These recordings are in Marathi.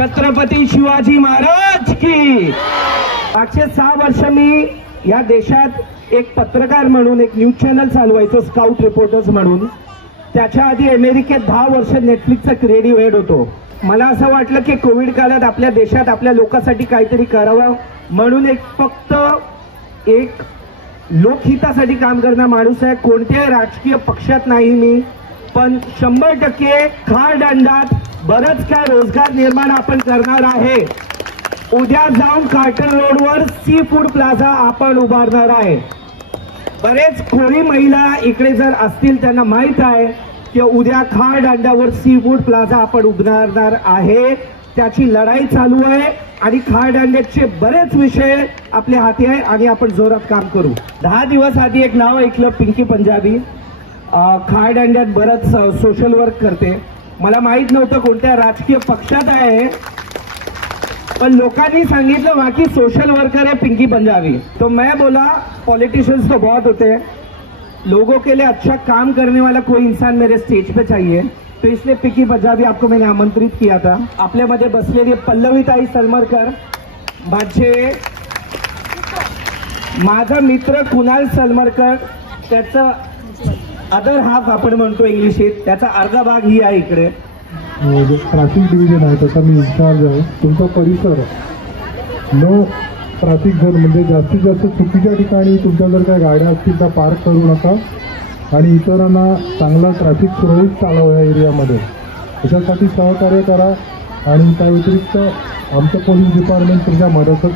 छत्रपती शिवाजी महाराज की। मागचे 6 वर्ष मी या देशात एक पत्रकार म्हणून एक न्यूज चॅनल चालवायचो, स्काउट रिपोर्टर्स म्हणून। त्याच्या आधी अमेरिकेत 10 वर्ष नेटफ्लिक्सचा क्रिएटिव्ह हेड होतो। मला असं वाटलं की कोविड काळात आपल्या देशात आपल्या लोकांसाठी काहीतरी करावं म्हणून फक्त एक लोकहितासाठी काम करणारा माणूस आहे। कोणत्याही राजकीय पक्षात नाही मी, पण 100% खारदांडात बरंच काय रोजगार निर्माण आपण करणार आहे। उद्या जाऊन कार्टन रोडवर सी फूड प्लाझा आपण उभारणार आहे। बरेच खोरी महिला इकडे जर असतील त्यांना माहित आहे की उद्या खारदांड्यावर सी फूड प्लाझा आपण उभारणार आहे। त्याची लढाई चालू आहे आणि खारदांड्याचे बरेच विषय आपल्या हाती आहे आणि आपण जोरात काम करू। 10 दिवस आधी एक नाव ऐकलं, पिंकी पंजाबी खारदांड्यात बरंच सोशल वर्क करते। मला माहित नव्हतं कोणत्या राजकीय पक्षात आहे, पर लोकांनी सांगितलं वहां की सोशल वर्कर है पिंकी पंजाबी। तो मैं बोला पॉलिटिशियंस तो बहुत होते हैं, लोगों के लिए अच्छा काम करने वाला कोई इंसान मेरे स्टेज पे चाहिए, तो इसलिए पिंकी पंजाबी आपको मैंने आमंत्रित किया था। आपल्यामध्ये बसलेली पल्लवीताई सलमरकर, माझा मित्र कुणाल सलमरकर, त्याचं अदर हाफ आपण म्हणतो इंग्लिशीत, त्याचा अर्धा भाग ही आहे इकडे। ट्रॅफिक डिव्हिजन आहे त्याचा मी इन्चार्ज आहे। तुमचा परिसर नो ट्रॅफिक झोन म्हणजे जास्तीत जास्त चुकीच्या ठिकाणी तुमच्या जर काही गाड्या असतील त्या पार्क करू नका आणि इतरांना चांगला ट्रॅफिक सुरळीत चालवा या एरियामध्ये, त्याच्यासाठी सहकार्य करा। आणि त्या व्यतिरिक्त आमचं पोलीस डिपार्टमेंट तुमच्या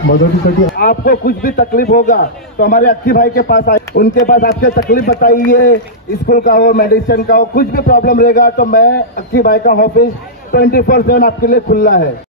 मदतीसाठी। आपको कुछ भी तकलीफ होगा तो हमारे अक्की भाई के पास आए, उनके पास आपके तकलीफ बताइए, स्कूल का हो, मेडिसिन का हो, कुछ भी प्रॉब्लम रहेगा तो मैं अक्की भाई का ऑफिस 24/7 आपके लिए खुला है।